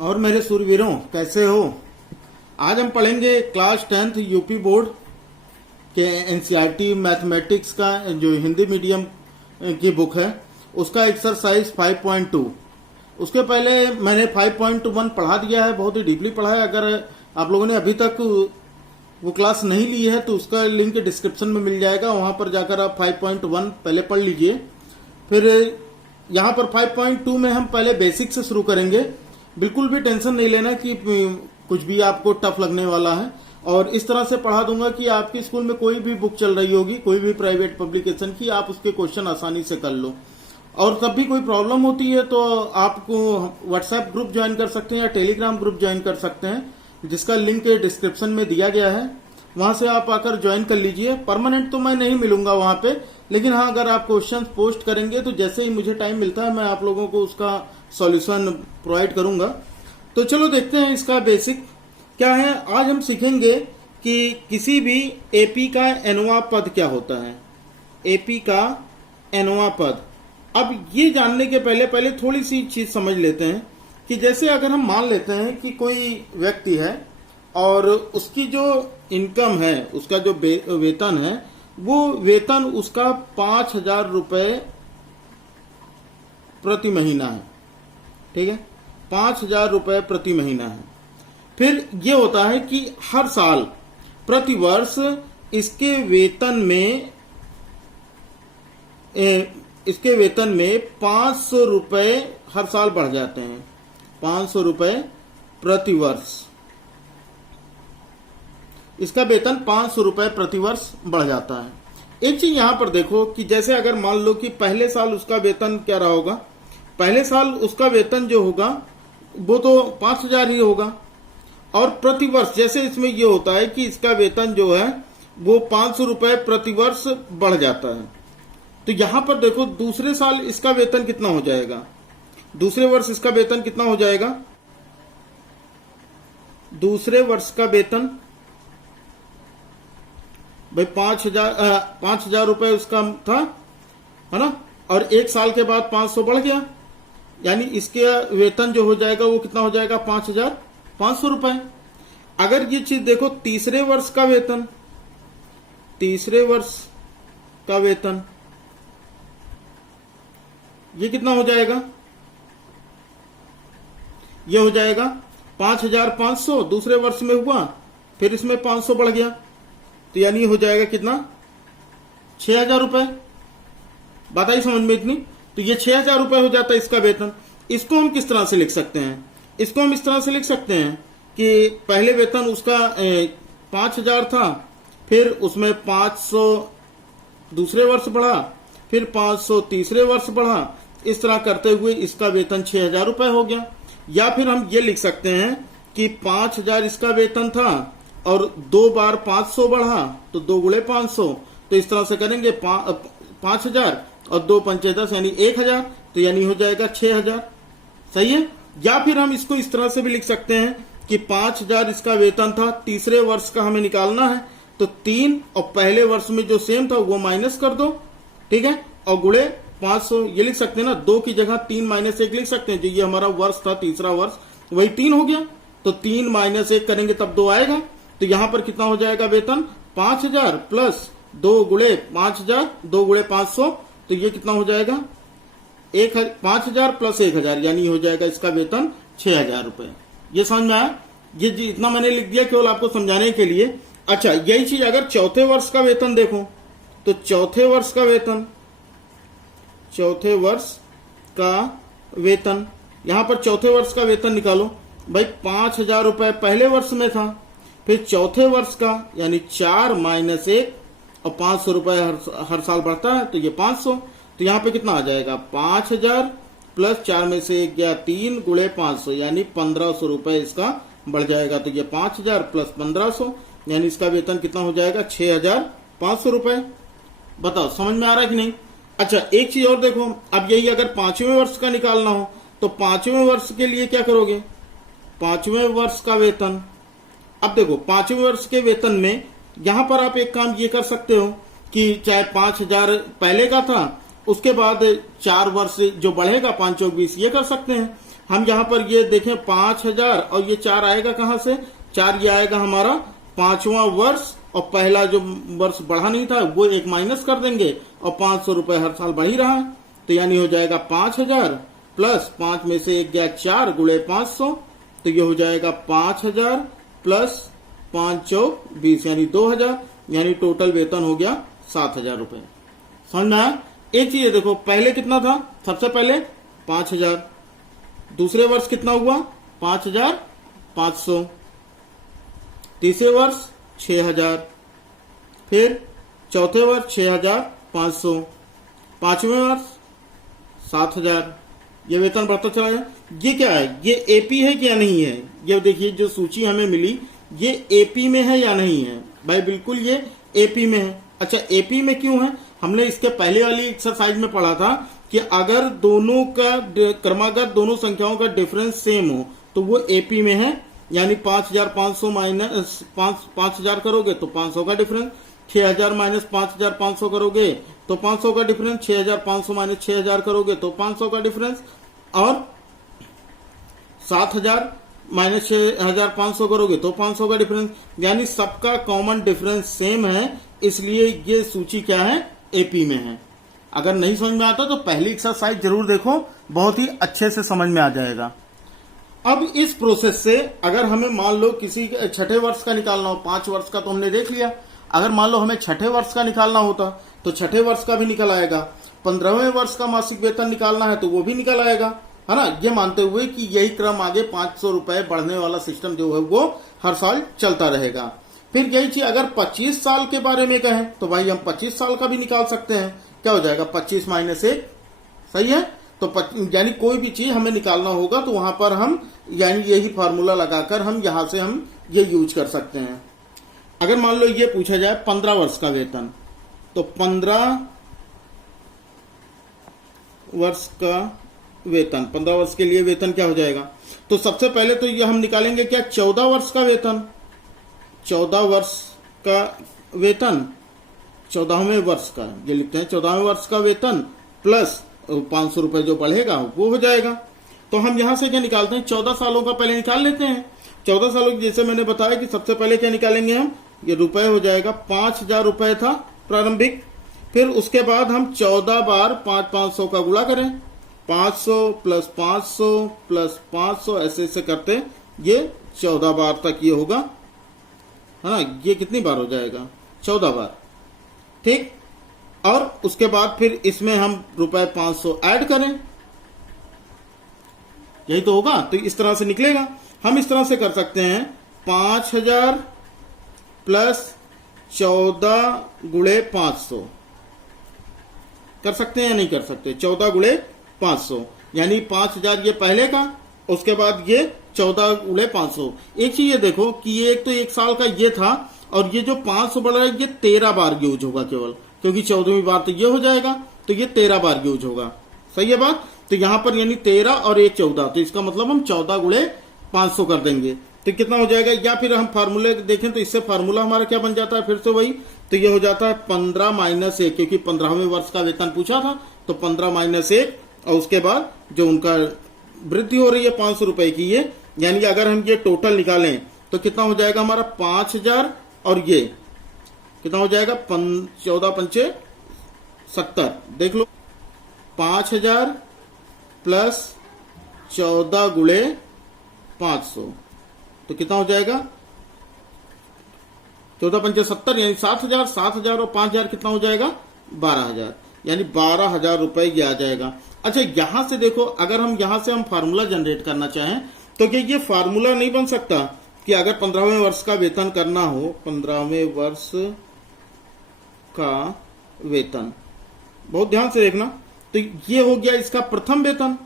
और मेरे सूरवीरों, कैसे हो? आज हम पढ़ेंगे क्लास 10th यूपी बोर्ड के एनसीईआरटी मैथमेटिक्स का जो हिंदी मीडियम की बुक है उसका एक्सरसाइज 5.2। उसके पहले मैंने 5.1 पढ़ा दिया है, बहुत ही डीपली पढ़ा है। अगर आप लोगों ने अभी तक वो क्लास नहीं ली है तो उसका लिंक डिस्क्रिप्शन में मिल जाएगा, वहां पर जाकर आप 5.1 पहले पढ़ लीजिए। फिर यहाँ पर 5.2 में हम पहले बेसिक से शुरू करेंगे। बिल्कुल भी टेंशन नहीं लेना कि कुछ भी आपको टफ लगने वाला है, और इस तरह से पढ़ा दूंगा कि आपके स्कूल में कोई भी बुक चल रही होगी, कोई भी प्राइवेट पब्लिकेशन की, आप उसके क्वेश्चन आसानी से कर लो। और तब भी कोई प्रॉब्लम होती है तो आपको व्हाट्सएप ग्रुप ज्वाइन कर सकते हैं या टेलीग्राम ग्रुप ज्वाइन कर सकते हैं, जिसका लिंक डिस्क्रिप्शन में दिया गया है। वहां से आप आकर ज्वाइन कर लीजिए। परमानेंट तो मैं नहीं मिलूंगा वहां पे, लेकिन हाँ, अगर आप क्वेश्चन पोस्ट करेंगे तो जैसे ही मुझे टाइम मिलता है मैं आप लोगों को उसका सॉल्यूशन प्रोवाइड करूंगा। तो चलो देखते हैं इसका बेसिक क्या है। आज हम सीखेंगे कि किसी भी एपी का एनवा पद क्या होता है। एपी का एनवा पद। अब ये जानने के पहले थोड़ी सी चीज समझ लेते हैं कि जैसे अगर हम मान लेते हैं कि कोई व्यक्ति है और उसकी जो इनकम है, उसका जो वेतन है, वो वेतन उसका 5,000 रुपए प्रति महीना है। ठीक है, 5,000 रुपए प्रति महीना है। फिर ये होता है कि हर साल प्रति वर्ष इसके वेतन में 500 रुपए हर साल बढ़ जाते हैं। 500 रुपए प्रति वर्ष इसका वेतन 500 रुपए प्रति वर्ष बढ़ जाता है। एक चीज यहां पर देखो कि जैसे अगर मान लो कि पहले साल उसका वेतन क्या रहा होगा, पहले साल उसका वेतन जो होगा वो तो 5,000 ही होगा, और प्रति वर्ष जैसे इसमें ये होता है कि इसका वेतन जो है वो 500 रुपए प्रति वर्ष बढ़ जाता है। तो यहां पर देखो दूसरे साल इसका वेतन कितना हो जाएगा, दूसरे वर्ष इसका वेतन कितना हो जाएगा, दूसरे वर्ष का वेतन भाई 5,000 रुपए उसका था, है ना, और एक साल के बाद 500 बढ़ गया, यानी इसके वेतन जो हो जाएगा वो कितना हो जाएगा, 5,500 रुपए। अगर ये चीज देखो तीसरे वर्ष का वेतन, तीसरे वर्ष का वेतन ये कितना हो जाएगा, ये हो जाएगा 5,500 दूसरे वर्ष में हुआ, फिर इसमें 500 बढ़ गया, तो यानी हो जाएगा कितना, 6,000 रुपए। बात आई समझ में इतनी? तो ये 6,000 रुपए हो जाता है इसका वेतन। इसको हम किस तरह से लिख सकते हैं? इसको हम इस तरह से लिख सकते हैं कि पहले वेतन उसका 5,000 था, फिर उसमें 500 दूसरे वर्ष बढ़ा, फिर 500 तीसरे वर्ष बढ़ा, इस तरह करते हुए इसका वेतन 6,000 रुपए हो गया। या फिर हम ये लिख सकते हैं कि 5,000 इसका वेतन था और 2 बार 500 बढ़ा, तो 2 गुणे 500, तो इस तरह से करेंगे 5,000 और 2 पंचे 10 यानी 1,000, तो यानी हो जाएगा 6,000। सही है। या फिर हम इसको इस तरह से भी लिख सकते हैं कि 5,000 इसका वेतन था, तीसरे वर्ष का हमें निकालना है, तो 3 और पहले वर्ष में जो सेम था वो माइनस कर दो, ठीक है, और गुणे 500 ये लिख सकते हैं ना। 2 की जगह 3 - 1 लिख सकते हैं, जो ये हमारा वर्ष था तीसरा वर्ष, वही 3 हो गया, तो 3 - 1 करेंगे तब 2 आएगा। तो यहां पर कितना हो जाएगा वेतन, 5,000 प्लस 2 गुणे 5,000, 2 गुणे 500, तो ये कितना हो जाएगा, 5,000 प्लस 1,000, यानी हो जाएगा इसका वेतन 6,000 रुपए। ये समझ में आया? ये इतना मैंने लिख दिया केवल आपको समझाने के लिए। अच्छा, यही चीज अगर चौथे वर्ष का वेतन देखो, तो चौथे वर्ष का वेतन, चौथे वर्ष का वेतन, यहां पर चौथे वर्ष का वेतन निकालो भाई। 5,000 रुपए पहले वर्ष में था, फिर चौथे वर्ष का यानी 4 - 1 और 500 रुपए हर साल बढ़ता है, तो ये 500, तो यहां पे कितना आ जाएगा, 5,000 प्लस 4 में से 1 गया 3 गुणे 500, यानी 1,500 रुपए इसका बढ़ जाएगा। तो ये 5,000 प्लस 1,500 यानी इसका वेतन कितना हो जाएगा, 6,500 रुपए। बताओ समझ में आ रहा है कि नहीं? अच्छा, एक चीज और देखो, अब यही अगर 5वें वर्ष का निकालना हो तो 5वें वर्ष के लिए क्या करोगे, 5वें वर्ष का वेतन। अब देखो 5वें वर्ष के वेतन में यहां पर आप एक काम ये कर सकते हो कि चाहे 5,000 पहले का था, उसके बाद 4 वर्ष जो बढ़ेगा 5 - 20 ये कर सकते हैं। हम यहाँ पर ये देखें 5,000 और ये 4 आएगा कहाँ से, 4 ये आएगा हमारा 5वां वर्ष, और पहला जो वर्ष बढ़ा नहीं था वो एक माइनस कर देंगे, और 500 रुपए हर साल बढ़ ही रहा है, तो यानी हो जाएगा 5,000 प्लस 5 में से एक गया 4 गुणे 500, तो ये हो जाएगा 5,000 प्लस 5 चौक 20 यानी 2,000, यानी टोटल वेतन हो गया 7,000 रुपए। समझ में आया? एक चीज देखो, पहले कितना था, सबसे पहले 5,000, दूसरे वर्ष कितना हुआ 5,500, तीसरे वर्ष 6,000, फिर चौथे वर्ष 6,500, पांचवें वर्ष 7,000, ये वेतन बढ़ता चला गया। ये क्या है, ये एपी है कि या नहीं है, ये देखिए जो सूची हमें मिली ये एपी में है या नहीं है, भाई बिल्कुल ये एपी में है। अच्छा एपी में क्यों है, हमने इसके पहले वाली एक्सरसाइज में पढ़ा था कि अगर दोनों का क्रमागत दोनों संख्याओं का डिफरेंस सेम हो तो वो एपी में है, यानी 5,500 माइनस 5,000 करोगे तो 500 का डिफरेंस, 6,000 माइनस 5,500 करोगे तो 500 का डिफरेंस, 6,500 माइनस 6,000 करोगे तो 500 का डिफरेंस, और 7,000 माइनस 6,500 करोगे तो 500 का डिफरेंस, यानी सबका कॉमन डिफरेंस सेम है, इसलिए ये सूची क्या है, एपी में है। अगर नहीं समझ में आता तो पहली एक्सरसाइज जरूर देखो, बहुत ही अच्छे से समझ में आ जाएगा। अब इस प्रोसेस से अगर हमें मान लो किसी छठे वर्ष का निकालना हो, 5 वर्ष का तो हमने देख लिया, अगर मान लो हमें छठे वर्ष का निकालना होता तो छठे वर्ष का भी निकल आएगा, 15वें वर्ष का मासिक वेतन निकालना है तो वो भी निकल आएगा, है ना, ये मानते हुए कि यही क्रम आगे 500 रुपए बढ़ने वाला सिस्टम जो है वो हर साल चलता रहेगा। फिर यही चीज अगर 25 साल के बारे में कहें तो भाई हम 25 साल का भी निकाल सकते हैं, क्या हो जाएगा 25 माइनस 1, सही है, तो यानी कोई भी चीज हमें निकालना होगा तो वहां पर हम यानी यही फार्मूला लगाकर हम यहां से हम ये यूज कर सकते हैं। अगर मान लो ये पूछा जाए 15 वर्ष का वेतन, तो 15 वर्ष का वेतन, 15 वर्ष के लिए वेतन क्या हो जाएगा, तो सबसे पहले तो ये हम निकालेंगे क्या 14 वर्ष का वेतन, 14 वर्ष का वेतन, 14वें वर्ष का ये लिखते हैं, 14वें वर्ष का वेतन प्लस 500 रुपए जो बढ़ेगा वो हो जाएगा। तो हम यहां से क्या निकालते हैं, 14 सालों का पहले निकाल लेते हैं। 14 सालों की जैसे मैंने बताया कि सबसे पहले क्या निकालेंगे हम, ये रुपए हो जाएगा 5,000 रुपए था प्रारंभिक, फिर उसके बाद हम 14 बार 500 का गुणा करें, 500 प्लस 500 प्लस 500 ऐसे ऐसे करते ये 14 बार तक ये होगा, है ना, ये कितनी बार हो जाएगा 14 बार, ठीक। और उसके बाद फिर इसमें हम रुपए 500 ऐड करें, यही तो होगा, तो इस तरह से निकलेगा। हम इस तरह से कर सकते हैं 5,000 प्लस 14 गुणे 500 कर सकते हैं या नहीं कर सकते, 14 गुणे 500 यानी 5,000 ये पहले का, उसके बाद ये 14 गुणे 500। एक चीज ये देखो कि ये एक तो 1 साल का ये था, और ये जो 500 बढ़ रहा है ये 13 बार यूज होगा केवल, क्योंकि 14वीं बार तो ये हो जाएगा, तो ये 13 बार यूज होगा, सही है बात। तो यहां पर यानी 13 और 1 14, तो इसका मतलब हम 14 गुणे 500 कर देंगे, तो कितना हो जाएगा, या फिर हम फार्मूले देखें तो इससे फार्मूला हमारा क्या बन जाता है, फिर से वही, तो ये हो जाता है 15 माइनस 1, क्योंकि 15वें वर्ष का वेतन पूछा था, तो 15 माइनस 1, और उसके बाद जो उनका वृद्धि हो रही है 500 रुपए की ये, यानी अगर हम ये टोटल निकालें तो कितना हो जाएगा हमारा 5,000, और ये कितना हो जाएगा 14 पंचे 70, देख लो 5,000 प्लस 14 गुणे 500, तो कितना हो जाएगा 14 पंचे 70, यानी 7,000, 7,000 और 5,000 कितना हो जाएगा 12,000, यानी 12,000 रुपए ये आ जाएगा। अच्छा यहां से देखो, अगर हम यहां से हम फार्मूला जनरेट करना चाहें तो क्या ये फार्मूला नहीं बन सकता कि अगर 15वें वर्ष का वेतन करना हो, 15वें वर्ष का वेतन, बहुत ध्यान से देखना, तो ये हो गया इसका प्रथम वेतन,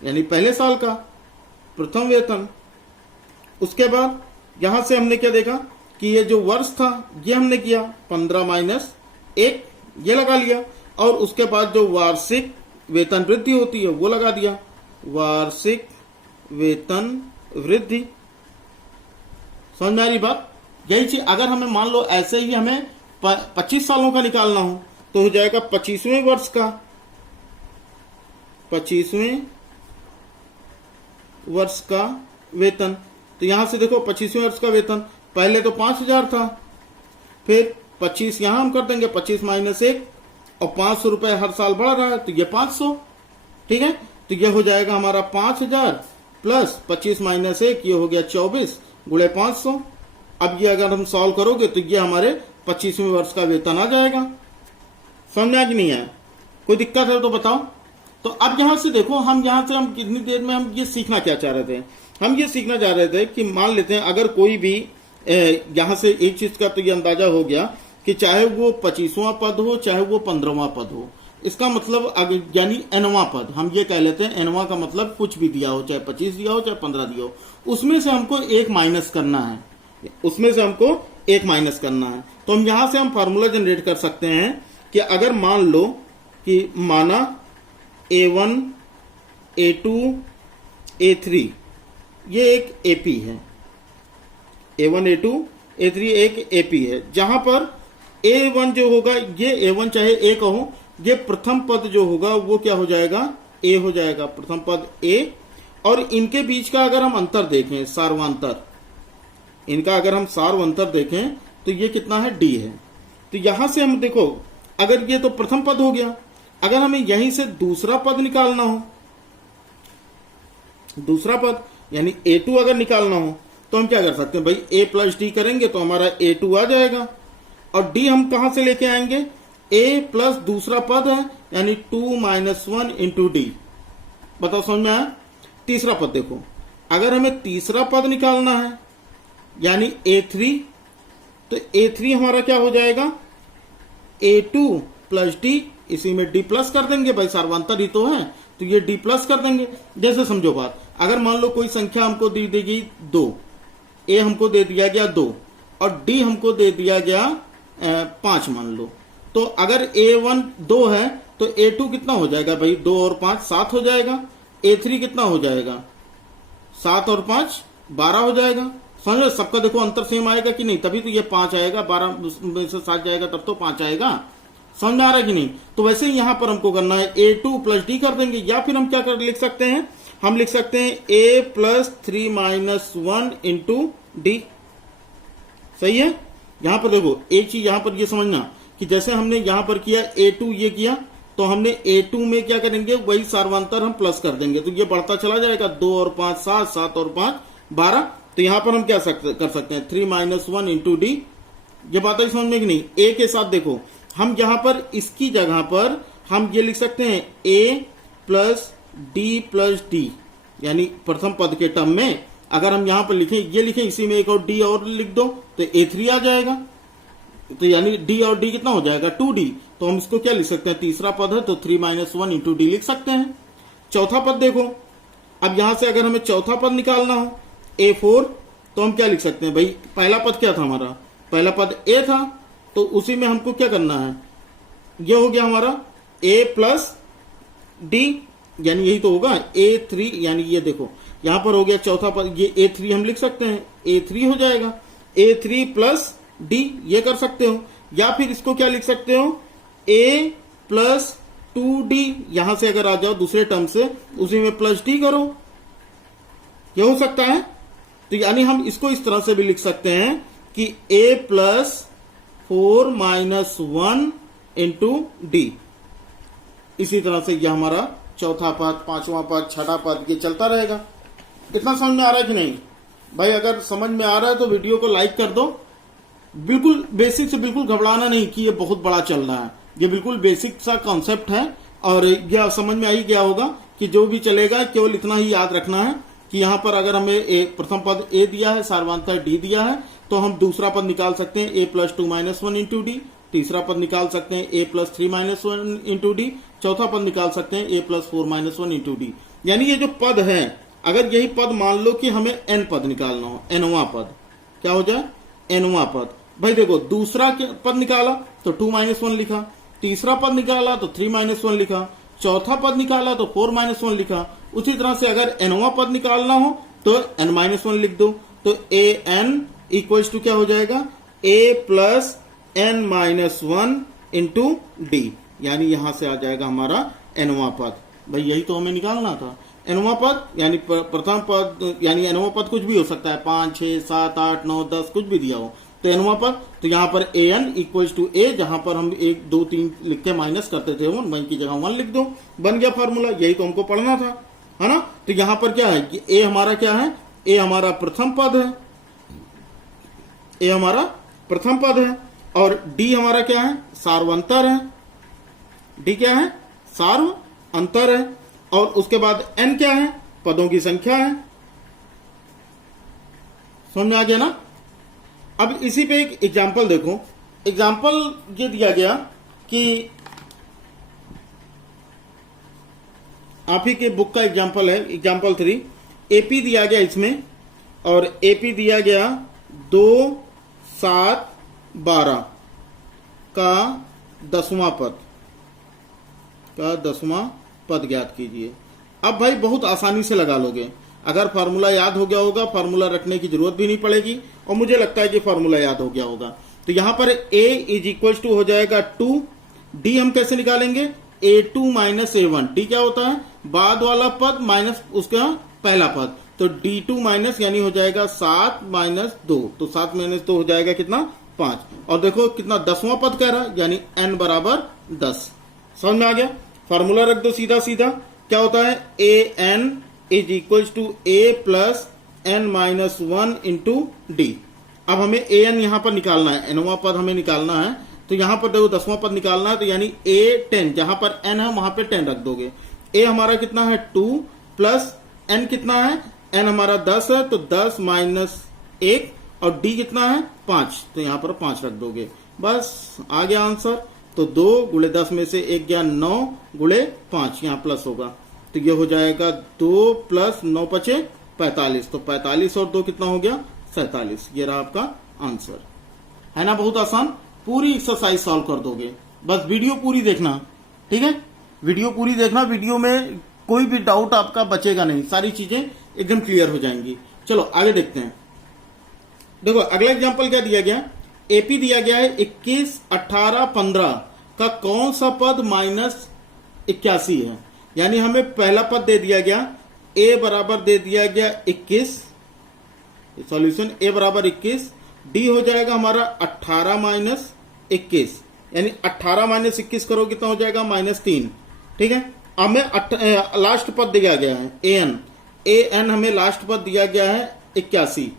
यानी पहले साल का प्रथम वेतन। उसके बाद यहां से हमने क्या देखा कि ये जो वर्ष था ये हमने किया 15 माइनस 1 ये लगा लिया, और उसके बाद जो वार्षिक वेतन वृद्धि होती है वो लगा दिया, वार्षिक वेतन वृद्धि। समझ में आ रही बात, यही चीज अगर हमें मान लो ऐसे ही हमें 25 सालों का निकालना हो तो हो जाएगा 25वें वर्ष का, 25वें वर्ष का वेतन। तो यहां से देखो 25वें वर्ष का वेतन पहले तो 5,000 था, फिर 25 यहां हम कर देंगे, 25 माइनस 1 और 500 रुपए हर साल बढ़ रहा है तो ये 500। ठीक है, तो ये हो जाएगा हमारा 5,000 प्लस 25 माइनस 1 ये हो गया 24 गुणे 500। अब ये अगर हम सॉल्व करोगे तो ये हमारे 25वें वर्ष का वेतन आ जाएगा। समझ में आ कि नहीं आया? कोई दिक्कत है तो बताओ। तो अब यहां से देखो, हम यहां से हम कितनी देर में हम ये सीखना क्या चाह रहे थे? हम ये सीखना चाह रहे थे कि मान लेते हैं अगर कोई भी यहां से एक चीज का तो ये अंदाजा हो गया कि चाहे वो 25वां पद हो चाहे वो 15वां पद हो, इसका मतलब यानी एनवां पद, हम ये कह लेते हैं एनवां का मतलब कुछ भी दिया हो, चाहे 25 दिया हो चाहे 15 दिया हो, उसमें से हमको एक माइनस करना है, उसमें से हमको एक माइनस करना है। तो हम यहां से हम फार्मूला जनरेट कर सकते हैं कि अगर मान लो कि माना A1 A2 A3 ये एक AP है, A1 A2 A3 एक AP है, जहां पर A1 जो होगा ये A1 चाहे A कहो, ये प्रथम पद जो होगा वो क्या हो जाएगा? A हो जाएगा, प्रथम पद A। और इनके बीच का अगर हम अंतर देखें, सार्वांतर, इनका अगर हम सार्वांतर देखें तो ये कितना है? D है। तो यहां से हम देखो, अगर ये तो प्रथम पद हो गया, अगर हमें यहीं से दूसरा पद निकालना हो, दूसरा पद यानी A2 अगर निकालना हो तो हम क्या कर सकते हैं भाई? A प्लस डी करेंगे तो हमारा A2 आ जाएगा। और D हम कहां से लेके आएंगे? A प्लस दूसरा पद है यानी 2 माइनस 1 इंटू डी। बताओ समझ में आया? तीसरा पद देखो, अगर हमें तीसरा पद निकालना है यानी A3, तो A3 हमारा क्या हो जाएगा? A2 प्लस डी, इसी में D प्लस कर देंगे भाई, सार्वांतर ही तो है तो ये D प्लस कर देंगे। जैसे समझो बात, अगर मान लो कोई संख्या हमको दी देगी 2, A हमको दे दिया गया 2 और D हमको दे दिया गया 5 मान लो, तो अगर A1 2 है तो A2 कितना हो जाएगा भाई? 2 और 5 7 हो जाएगा। A3 कितना हो जाएगा? 7 और 5 12 हो जाएगा। समझो सबका देखो अंतर सेम आएगा कि नहीं? तभी तो ये 5 आएगा, 12 में से 7 जाएगा तब तो 5 आएगा। समझ में आ रहा है कि नहीं? तो वैसे ही यहां पर हमको करना है A2 प्लस डी कर देंगे, या फिर हम क्या कर लिख सकते हैं? हम लिख सकते हैं A plus 3 minus 1 into D. सही है? यहां पर देखो एक चीज यहां पर ये समझना कि जैसे हमने यहां पर किया A2 ये किया, तो हमने A2 में क्या करेंगे? वही सार्वांतर हम प्लस कर देंगे, तो ये बढ़ता चला जाएगा। 2 और 5 7, 7 और 5 12। तो यहां पर हम क्या कर सकते हैं? 3 माइनस 1 इंटू डी। ये बात आई समझ में कि नहीं? A के साथ देखो, हम यहां पर इसकी जगह पर हम ये लिख सकते हैं A plus D plus D, यानी प्रथम पद के टर्म में अगर हम यहां पर लिखें, ये लिखें, इसी में एक और डी और लिख दो तो A3 आ जाएगा। तो यानी डी और डी कितना हो जाएगा? 2D। तो हम इसको क्या लिख सकते हैं? तीसरा पद है तो 3 माइनस 1 इंटू डी लिख सकते हैं। चौथा पद देखो, अब यहां से अगर हमें चौथा पद निकालना हो A4, तो हम क्या लिख सकते हैं भाई? पहला पद क्या था हमारा? पहला पद A था, तो उसी में हमको क्या करना है? ये हो गया हमारा A प्लस डी, यानी यही तो होगा A3, यानी ये देखो यहां पर हो गया चौथा पद, ये A3 हम लिख सकते हैं, A3 हो जाएगा। A3 प्लस डी ये कर सकते हो, या फिर इसको क्या लिख सकते हो? A प्लस 2D, यहां से अगर आ जाओ दूसरे टर्म से, उसी में प्लस डी करो, ये हो सकता है। तो यानी हम इसको इस तरह से भी लिख सकते हैं कि A plus 4 minus 1 into D. इसी तरह से यह हमारा चौथा पद, पांचवा पद, छठा पद ये चलता रहेगा। इतना समझ में आ रहा है कि नहीं भाई? अगर समझ में आ रहा है तो वीडियो को लाइक कर दो। बिल्कुल बेसिक से, बिल्कुल घबराना नहीं कि ये बहुत बड़ा चल रहा है, ये बिल्कुल बेसिक सा कॉन्सेप्ट है और यह समझ में आ ही गया होगा कि जो भी चलेगा केवल इतना ही याद रखना है कि यहां पर अगर हमें प्रथम पद A दिया है, सार्वांतर D दिया है, तो हम दूसरा पद निकाल सकते हैं A plus 2 minus 1 into D. तीसरा पद निकाल सकते हैं A plus 3 minus 1 into D. चौथा पद निकाल सकते हैं A plus 4 minus 1 into D. यानी ये जो पद है, अगर यही पद मान लो कि हमें n पद निकालना हो, nवां पद, क्या हो जाए? nवां पद। भाई देखो दूसरा पद निकाला तो 2 माइनस 1 लिखा, तीसरा पद निकाला तो 3 माइनस 1 लिखा, चौथा पद निकाला तो 4 माइनस 1 लिखा। उसी तरह से अगर nवां पद निकालना हो तो n माइनस 1 लिख दो, तो an इक्वल्स टू क्या हो जाएगा? A plus n minus 1 into D, यानी यहां से आ जाएगा हमारा nवां पद। भाई यही तो हमें निकालना था, nवां पद यानी प्रथम पद यानी nवां पद कुछ भी हो सकता है, 5, 6, 7, 8, 9, 10 कुछ भी दिया हो तो nवां पद। तो यहाँ पर an इक्वल्स टू a, जहां पर हम 1, 2, 3 लिख के माइनस करते थे 1 की जगह 1 लिख दो, बन गया फार्मूला। यही तो हमको पढ़ना था, है ना। तो यहाँ पर क्या है कि a हमारा क्या है, a हमारा प्रथम पद है, a हमारा प्रथम पद है, और d हमारा क्या है, सार्वंतर है। d क्या है, सार्व अंतर है। और उसके बाद n क्या है, पदों की संख्या है। समझ में आ गया ना। अब इसी पे एक एग्जाम्पल देखो। एग्जाम्पल ये दिया गया कि आप ही के बुक का एग्जाम्पल है, एग्जाम्पल 3। एपी दिया गया इसमें, और एपी दिया गया 2, 7, 12 का 10वां पद ज्ञात कीजिए। अब भाई बहुत आसानी से लगा लोगे, अगर फार्मूला याद हो गया होगा, फार्मूला रखने की जरूरत भी नहीं पड़ेगी, और मुझे लगता है कि फार्मूला याद हो गया होगा। तो यहां पर a इज इक्वल टू हो जाएगा 2, d हम कैसे निकालेंगे, a2 माइनस a1। d क्या होता है, बाद वाला पद माइनस उसका पहला पद, तो d2 माइनस यानी हो जाएगा 7 माइनस 2, तो 7 माइनस 2 हो जाएगा कितना, 5। और देखो कितना 10वां पद कह रहा है, यानी n बराबर 10। समझ में आ गया। फार्मूला रख दो सीधा सीधा, क्या होता है, A N is equal to A plus N minus 1 into D. अब हमें ए एन यहां पर निकालना है, nवां पद हमें निकालना है। तो यहां पर देखो 10वां पद निकालना है, तो यानी ए 10, जहां पर n है वहां पे 10 रख दोगे। ए हमारा कितना है 2 प्लस n कितना है, n हमारा 10 है, तो 10 माइनस 1, और d कितना है 5, तो यहां पर 5 रख दोगे, बस आ गया आंसर। तो 2 गुणे 10 में से 1 गया 9 गुणे 5, यहां प्लस होगा, तो ये हो जाएगा 2 प्लस 9 बचे 45, तो 45 और 2 कितना हो गया 47। ये रहा आपका आंसर, है ना। बहुत आसान, पूरी एक्सरसाइज सॉल्व कर दोगे, बस वीडियो पूरी देखना, ठीक है। वीडियो पूरी देखना, वीडियो में कोई भी डाउट आपका बचेगा नहीं, सारी चीजें एकदम क्लियर हो जाएंगी। चलो आगे देखते हैं। देखो अगला एग्जांपल क्या दिया गया, एपी दिया गया है 21, 18, 15 का कौन सा पद माइनस 81 है। यानी हमें पहला पद दे दिया गया, ए बराबर दे दिया गया 21, सॉल्यूशन ए बराबर 21, डी हो जाएगा हमारा 18 माइनस 21, यानी 18 माइनस 21 करो कितना हो जाएगा -3, ठीक है। हमें लास्ट पद दिया गया है ए एन हमें लास्ट पद दिया गया है 81।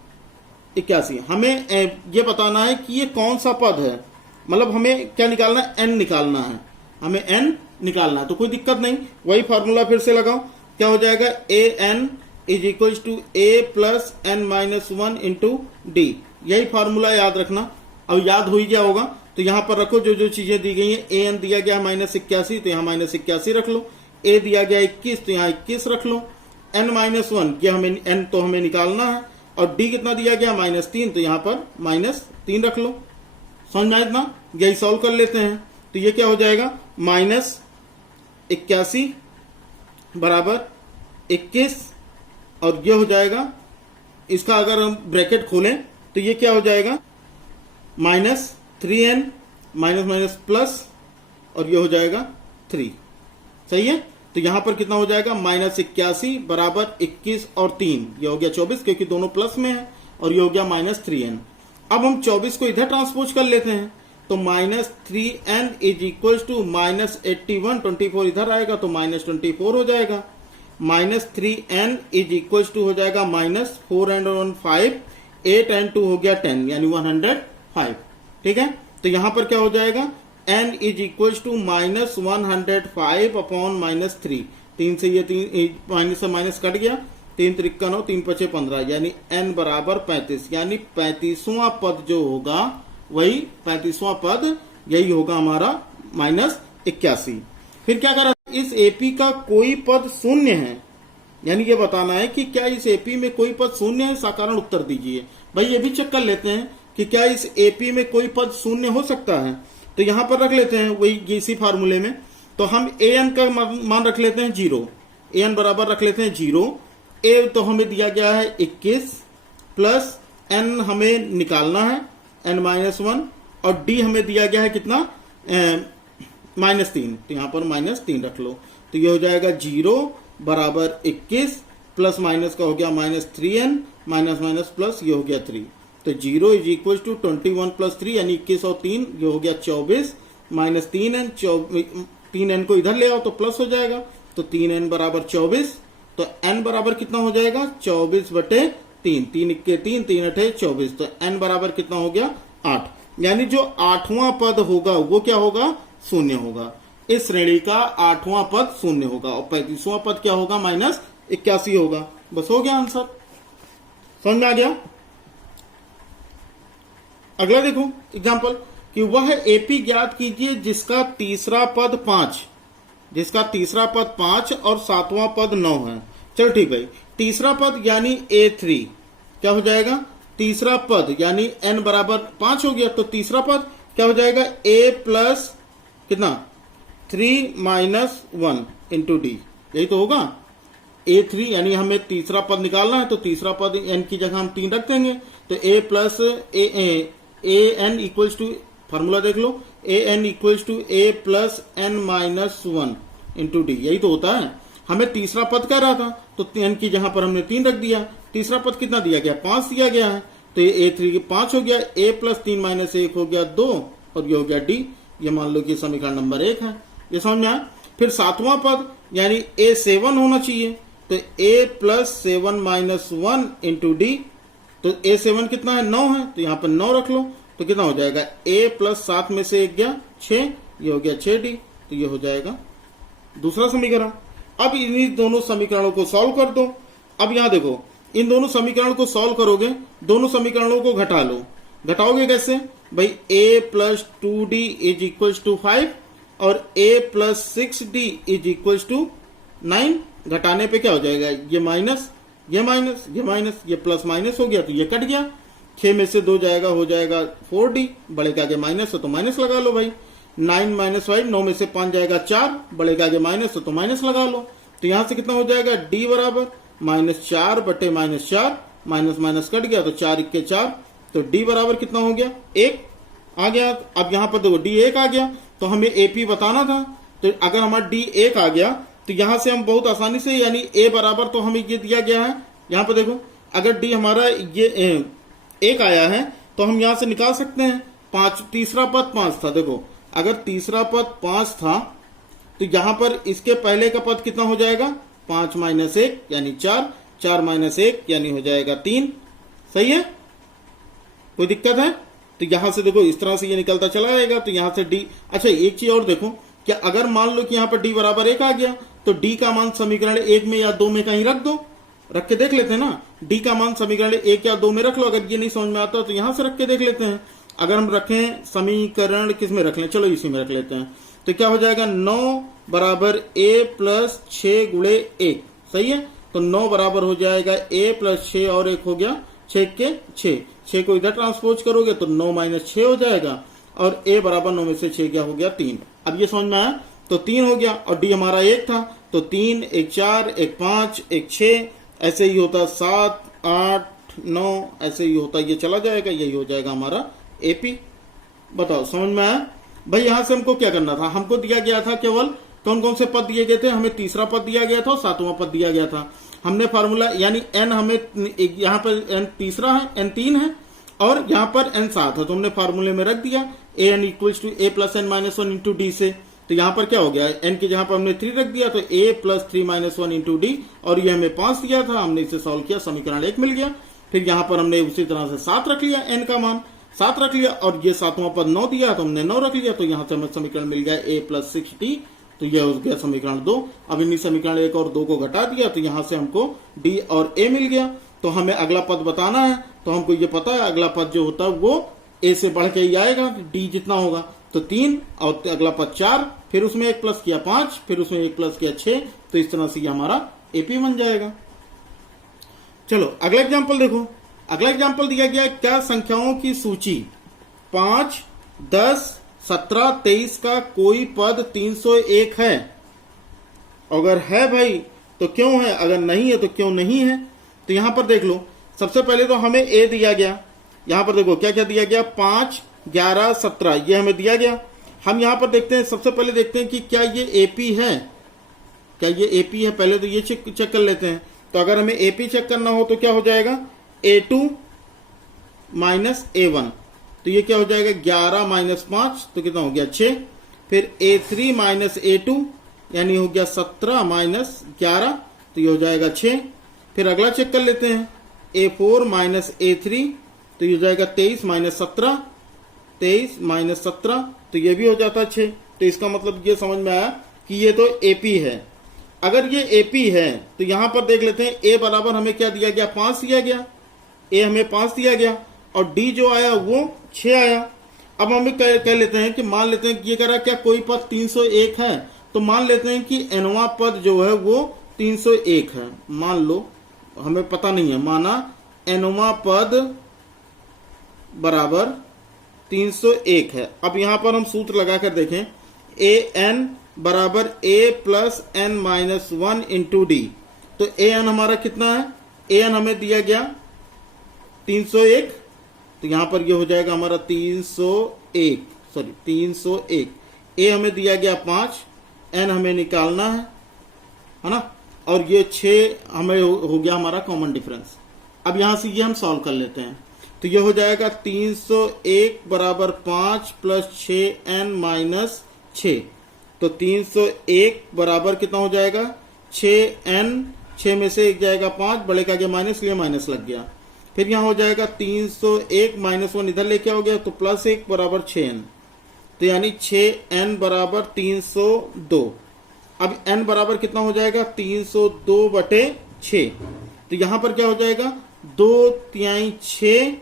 हमें ये बताना है कि ये कौन सा पद है, मतलब हमें क्या निकालना है, एन निकालना है, हमें एन निकालना है। तो कोई दिक्कत नहीं, वही फॉर्मूला फिर से लगाओ, क्या हो जाएगा, A N is equal to A plus N minus 1 into D. यही फॉर्मूला याद रखना। अब याद हो ही गया होगा, तो यहां पर रखो जो जो चीजें दी गई हैं। ए एन दिया गया है -81, तो यहाँ -81 रख लो। ए दिया गया 21, तो यहाँ 21 रख लो। एन माइनस 1, ये हमें एन तो हमें निकालना है, और डी कितना दिया गया -3, तो यहाँ पर -3 रख लो। समझ में आया इतना, यही सॉल्व कर लेते हैं। तो ये क्या हो जाएगा, -81 बराबर 21, और ये हो जाएगा, इसका अगर हम ब्रैकेट खोलें तो ये क्या हो जाएगा, -3n माइनस माइनस प्लस, और ये हो जाएगा 3। सही है। तो यहां पर कितना हो जाएगा, -81 बराबर 21 और 3, ये हो गया 24, क्योंकि दोनों प्लस में है, और ये हो गया -3n। अब हम 24 को इधर ट्रांसपोज कर लेते हैं, तो -3n इज इक्वल टू -81, 24 इधर आएगा तो -24 हो जाएगा। -3n इज इक्वल टू हो जाएगा -4 and 1 5, 8 and 2 हो गया 10, यानी 105। ठीक है। तो यहां पर क्या हो जाएगा, n is equal to -105 upon -3। 3 से ये 3 माइनस से माइनस कट गया, 3 त्रिक्का 9, 3 पचे 15, यानी n बराबर 35, यानी 35वां पद जो होगा वही 35वां पद यही होगा हमारा -81। फिर क्या करा, इस एपी का कोई पद शून्य है, यानी ये बताना है कि क्या इस एपी में कोई पद शून्य है, साधारण उत्तर दीजिए। भाई ये भी चेक कर लेते हैं कि क्या इस एपी में कोई पद शून्य हो सकता है। तो यहां पर रख लेते हैं वही इसी फार्मूले में, तो हम ए एन का मान रख लेते हैं 0, ए एन बराबर रख लेते हैं 0। ए तो हमें दिया गया है 21 प्लस एन हमें निकालना है n-1, और डी हमें दिया गया है कितना, -3, तो यहां पर -3 रख लो। तो ये हो जाएगा 0 बराबर 21 प्लस माइनस का हो गया -3n माइनस माइनस प्लस ये हो गया 3। तो 0 इज इक्वल टू 21 प्लस 3 यानी 21 और 3 ये हो गया 24 माइनस 3n 3n को इधर ले आओ तो प्लस हो जाएगा। तो 3n बराबर 24। तो n बराबर कितना हो जाएगा 24 बटे 3, 3 इक्के 3, 3 अठे 24। तो n बराबर कितना हो गया 8। यानी जो 8वां पद होगा वो क्या होगा शून्य होगा। इस श्रेणी का 8वां पद शून्य होगा और 35वां पद क्या होगा -81 होगा। बस हो गया आंसर। समझ में आ गया। अगला देखो एग्जांपल कि वह एपी ज्ञात कीजिए जिसका तीसरा पद 5 और 7वां पद 9 है। चलो ठीक भाई, तीसरा पद यानी A3 क्या हो जाएगा, तीसरा पद यानी n बराबर 5 हो गया। तो तीसरा पद क्या हो जाएगा a प्लस कितना 3 माइनस 1 इंटू डी, यही तो होगा। A3 यानी हमें तीसरा पद निकालना है तो तीसरा पद n की जगह हम 3 रख देंगे। तो a plus A N equals to, formula देख लो, A N equals to A plus N minus 1 into D, यही तो होता है। हमें तीसरा पद कह रहा था तो n की जगह पर हमने 3 रख दिया। तीसरा पद कितना दिया गया 5 दिया गया है। तो ये A3 5 हो गया, a प्लस 3 माइनस 1 हो गया 2 और ये हो गया डी। ये मान लो कि समीकरण नंबर 1 है। ये समझ में आया। फिर 7वां पद यानी A7 होना चाहिए। तो a plus 7 minus 1 into D. तो A7 कितना है 9 है, तो यहां पर 9 रख लो। तो कितना हो जाएगा a प्लस 7 में से 1 गया 6, ये हो गया 6d। तो ये हो जाएगा दूसरा समीकरण। अब इन दोनों समीकरणों को सॉल्व कर दो। अब यहां देखो, इन दोनों समीकरणों को सॉल्व करोगे, दोनों समीकरणों को घटा लो। घटाओगे कैसे भाई, a plus 2d is equal to 5 और a plus 6d is equal to 9। घटाने पे क्या हो जाएगा, ये माइनस, ये माइनस, ये माइनस, ये प्लस माइनस हो गया तो ये कट गया। 6 में से 2 जाएगा, हो जाएगा 4d, बड़े के आगे माइनस है तो माइनस लगा लो भाई। 9 माइनस 5, 9 में से 5 जाएगा 4, बड़े के आगे माइनस है तो माइनस लगा लो। तो यहां से कितना हो जाएगा d बराबर -4 बटे -4, माइनस माइनस कट गया तो 4 इक्के 4। तो d बराबर कितना हो गया 1 आ गया। अब यहां पर देखो d 1 आ गया तो हमें AP बताना था। तो अगर हमारा d 1 आ गया तो यहां से हम बहुत आसानी से, यानी a बराबर तो हमें ये दिया गया है। यहां पर देखो अगर d हमारा ये 1 आया है तो हम यहां से निकाल सकते हैं 5। तीसरा पद 5 था। देखो अगर तीसरा पद 5 था तो यहां पर इसके पहले का पद कितना हो जाएगा 5 माइनस 1 यानी 4, 4 माइनस 1 यानी हो जाएगा 3। सही है, कोई दिक्कत है। तो यहां से देखो इस तरह से ये निकलता चला जाएगा। तो यहां से d, अच्छा एक चीज और देखो, क्या अगर मान लो कि यहां पर d बराबर 1 आ गया तो d का मान समीकरण 1 में या 2 में कहीं रख दो। रख के देख लेते हैं ना, d का मान समीकरण 1 या 2 में रख लो। अगर ये नहीं समझ में आता तो यहां से रख के देख लेते हैं। अगर हम रखें समीकरण किस में रख लें, चलो इसी में रख लेते हैं। तो क्या हो जाएगा 9 बराबर a प्लस 6 गुणे 1। सही है, तो 9 बराबर हो जाएगा a प्लस 6 और 1 हो गया 6 के 6 को इधर ट्रांसपोज करोगे तो 9 माइनस 6 हो जाएगा और a बराबर 9 में से 6 क्या हो गया 3। अब ये समझ में आया। तो 3 हो गया और d हमारा 1 था तो 3, 1 4, 1 5, 1 6, ऐसे ही होता 7, 8, 9, ऐसे ही होता ये चला जाएगा। यही हो जाएगा हमारा AP। बताओ समझ में आया भाई। यहां से हमको क्या करना था, हमको दिया गया था केवल कौन कौन से पद दिए गए थे, हमें तीसरा पद दिया गया था और 7वां पद दिया गया था। हमने फार्मूला यानी n हमें यहाँ पर n तीसरा है, n 3 है और यहाँ पर n 7 है तो हमने फार्मूले में रख दिया a n equals to a plus n minus 1 into D से। तो यहाँ पर क्या हो गया, n की जगह पर हमने 3 रख दिया तो a plus 3 minus 1 into D और ये हमें 5 दिया था। हमने इसे सॉल्व किया, समीकरण 1 मिल गया। फिर यहाँ पर हमने उसी तरह से 7 रख लिया, n का मान 7 रख लिया और ये 7वां पद 9 दिया तो हमने 9 रख लिया। तो यहाँ से हमें समीकरण मिल गया a प्लस 6d। तो यह हो गया समीकरण 2। अब इन्हीं समीकरण 1 और 2 को घटा दिया तो यहाँ से हमको d और a मिल गया। तो हमें अगला पद बताना है तो हमको ये पता है अगला पद जो होता है वो a से बढ़ के ही आएगा, d जितना होगा तो 3 और अगला पद 4, फिर उसमें 1 प्लस किया 5, फिर उसमें 1 प्लस किया 6। तो इस तरह से ये हमारा AP बन जाएगा। चलो अगला एग्जाम्पल देखो। अगला एग्जाम्पल दिया गया क्या संख्याओं की सूची 5, 10, 17, 23 का कोई पद 301 है। अगर है भाई तो क्यों है, अगर नहीं है तो क्यों नहीं है। तो यहां पर देख लो, सबसे पहले तो हमें a दिया गया। यहां पर देखो क्या क्या दिया गया 5, 11, 17 ये हमें दिया गया। हम यहां पर देखते हैं, सबसे पहले देखते हैं कि क्या ये AP है। क्या ये एपी है? पहले तो ये चेक कर लेते हैं। तो अगर हमें एपी चेक करना हो तो क्या हो जाएगा, A2 माइनस A1, तो ये क्या हो जाएगा 11 माइनस 5, तो कितना हो गया 6। फिर A3 माइनस A2 यानी हो गया 17 माइनस 11, तो ये हो जाएगा 6। फिर अगला चेक कर लेते हैं, A4 माइनस A3, तो ये हो जाएगा 23 माइनस 17, 23 माइनस 17, तो ये भी हो जाता 6। तो इसका मतलब ये समझ में आया कि ये तो एपी है। अगर ये एपी है तो यहां पर देख लेते हैं, ए बराबर हमें क्या दिया गया, 5 दिया गया, ए हमें 5 दिया गया, और डी जो आया वो 6 आया। अब हमें कह लेते हैं कि मान लेते हैं कि ये कह रहा क्या कोई पद 301 है, तो मान लेते हैं कि nवां पद जो है वो 301 है। मान लो, हमें पता नहीं है, माना nवां पद बराबर 301 है। अब यहां पर हम सूत्र लगाकर देखें, ए एन बराबर A plus N minus 1 into D. तो ए एन हमारा कितना है, ए एन हमें दिया गया 301, तो यहां पर ये हो जाएगा हमारा 301, सॉरी 301। ए हमें दिया गया 5, एन हमें निकालना है ना, और ये 6 हमें हो गया हमारा कॉमन डिफरेंस। अब यहां से ये हम सॉल्व कर लेते हैं, तो ये हो जाएगा 301 बराबर 5 प्लस 6n माइनस 6, तो 301 बराबर कितना हो जाएगा 6n, 6 में से 1 जाएगा 5, बड़े का आगे माइनस, लिए माइनस लग गया। फिर यहां हो जाएगा 301 माइनस 1 इधर लेके आओगे तो प्लस 1 बराबर 6n, तो यानी 6n बराबर 302। अब n बराबर कितना हो जाएगा 302 बटे 6, तो यहां पर क्या हो जाएगा 2 तिहाई 6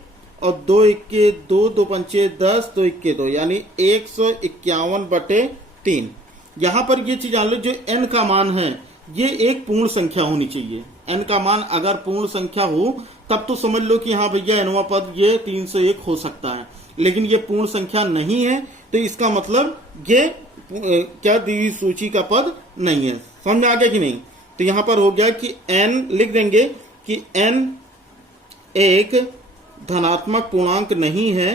और 2 इक्के 2, 2 पंचे 10, 2 इक्के 2, यानी 151 बटे 3। यहां पर ये चीज जान लो, जो n का मान है ये एक पूर्ण संख्या होनी चाहिए। n का मान अगर पूर्ण संख्या हो तब तो समझ लो कि हाँ भैया nवां पद ये 301 हो सकता है, लेकिन ये पूर्ण संख्या नहीं है, तो इसका मतलब ये क्या दी हुई सूची का पद नहीं है। समझ में आ गया कि नहीं? तो यहां पर हो गया कि n लिख देंगे कि n एक धनात्मक पूर्णांक नहीं है,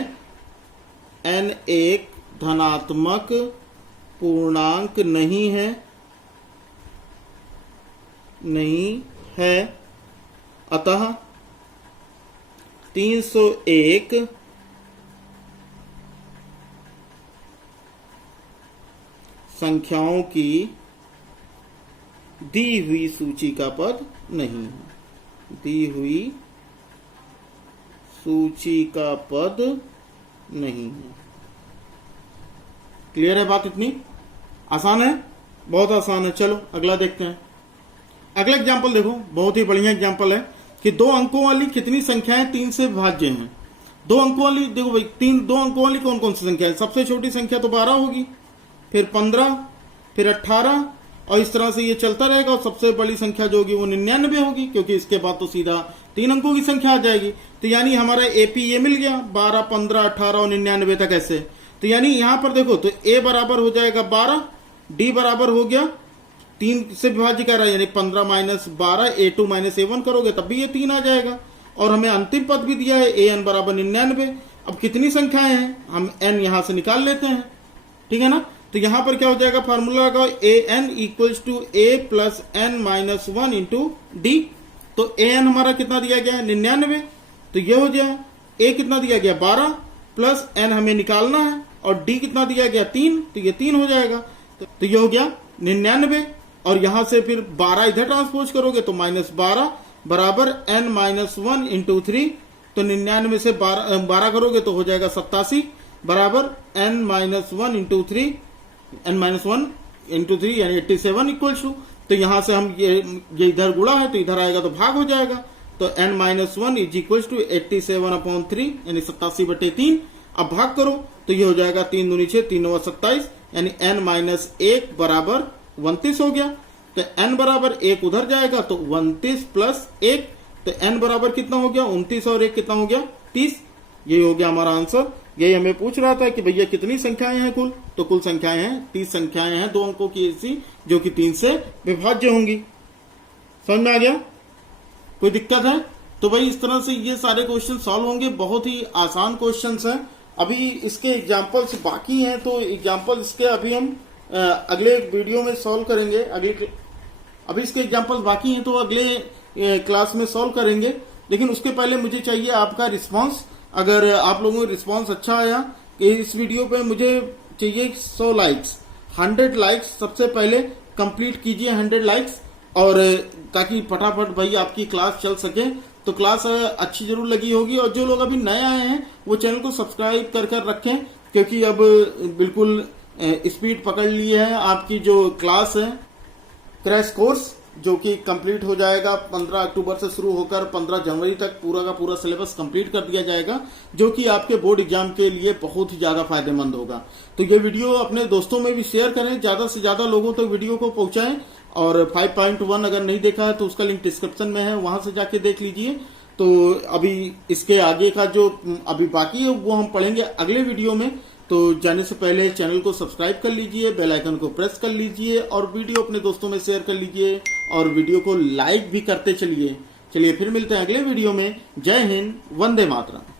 n एक धनात्मक पूर्णांक नहीं है, अतः 301 संख्याओं की दी हुई सूची का पद नहीं है, दी हुई सूची का पद नहीं है। क्लियर है बात? इतनी आसान है, बहुत आसान है। चलो अगला देखते हैं। अगला एग्जाम्पल देखो, बहुत ही बढ़िया एग्जाम्पल है कि 2 अंकों वाली कितनी संख्याएं 3 से विभाज्य हैं। 2 अंकों वाली देखो भाई, 2 अंकों वाली कौन कौन सी संख्या है? सबसे छोटी संख्या तो 12 होगी, फिर 15, फिर 18, और इस तरह से ये चलता रहेगा, और सबसे बड़ी संख्या जो होगी वो 99 होगी, क्योंकि इसके बाद तो सीधा 3 अंकों की संख्या आ जाएगी। तो यानी हमारा एपी ये मिल गया 12, 15, 18 और 99 तक ऐसे। तो यानी यहां पर देखो तो ए बराबर हो जाएगा 12, डी बराबर हो गया 3 से विभाज्य कर रहा है, यानी 15 माइनस 12, A2 माइनस A1 करोगे तब भी ये 3 आ जाएगा। और हमें अंतिम पद भी दिया है an बराबर 99। अब कितनी संख्याएं हैं, हम n यहां से निकाल लेते हैं, ठीक है ना। तो यहां पर क्या हो जाएगा, फार्मूला लगाओ an equals to a plus n minus 1 into D. तो an हमारा कितना दिया गया है 99, तो ये हो गया a कितना दिया गया 12 प्लस n हमें निकालना है, और d कितना दिया गया 3, तो ये 3 हो जाएगा। तो ये हो गया 99, और यहां से फिर 12 इधर ट्रांसपोज करोगे तो माइनस 12 बराबर n माइनस 1 इंटू 3, तो 99 से 12 करोगे तो हो जाएगा 87 बराबर n minus 1 into 3, n minus 1 into 3 यानी 87 इक्वल टू। तो यहां से हम ये इधर गुणा है तो इधर आएगा तो भाग हो जाएगा, तो n minus 1 is equal to 87/3 यानी 87/3। अब भाग करो तो ये हो जाएगा 3 दूनी 6, 3 9 27, यानी n माइनस 1 बराबर 29 हो गया। तो n बराबर 1 उधर जाएगा तो 29 प्लस 1, तो n बराबर कितना हो गया 29 और 1 कितना हो गया 30। यही हो गया हमारा आंसर। यही हमें पूछ रहा था कि भैया कितनी संख्याएं हैं कुल, तो कुल संख्याएं हैं 30 संख्याएं हैं 2 अंकों की ऐसी जो कि 3 से विभाज्य होंगी। समझ में आ गया? कोई दिक्कत है? तो भाई इस तरह से ये सारे क्वेश्चन सॉल्व होंगे, बहुत ही आसान क्वेश्चंस हैं। अभी इसके एग्जाम्पल्स बाकी हैं, तो एग्जाम्पल इसके अभी हम अगले वीडियो में सॉल्व करेंगे, अगली अभी इसके एग्जाम्पल्स बाकी हैं तो अगले क्लास में सॉल्व करेंगे, लेकिन उसके पहले मुझे चाहिए आपका रिस्पांस। अगर आप लोगों को रिस्पांस अच्छा आया कि इस वीडियो पे मुझे चाहिए 100 लाइक्स, 100 लाइक्स सबसे पहले कंप्लीट कीजिए 100 लाइक्स, और ताकि फटाफट भाई आपकी क्लास चल सके। तो क्लास अच्छी जरूर लगी होगी, और जो लोग अभी नए आए हैं वो चैनल को सब्सक्राइब कर रखें, क्योंकि अब बिल्कुल स्पीड पकड़ ली है। आपकी जो क्लास है क्रैश कोर्स जो कि कंप्लीट हो जाएगा 15 अक्टूबर से शुरू होकर 15 जनवरी तक पूरा का पूरा सिलेबस कंप्लीट कर दिया जाएगा, जो कि आपके बोर्ड एग्जाम के लिए बहुत ही ज्यादा फायदेमंद होगा। तो ये वीडियो अपने दोस्तों में भी शेयर करें, ज्यादा से ज्यादा लोगों तक वीडियो को पहुंचाएं। और 5.1 अगर नहीं देखा है तो उसका लिंक डिस्क्रिप्शन में है, वहां से जाके देख लीजिए। तो अभी इसके आगे का जो अभी बाकी है वो हम पढ़ेंगे अगले वीडियो में। तो जाने से पहले चैनल को सब्सक्राइब कर लीजिए, बेल आइकन को प्रेस कर लीजिए, और वीडियो अपने दोस्तों में शेयर कर लीजिए, और वीडियो को लाइक भी करते चलिए। चलिए फिर मिलते हैं अगले वीडियो में। जय हिंद, वंदे मातरम।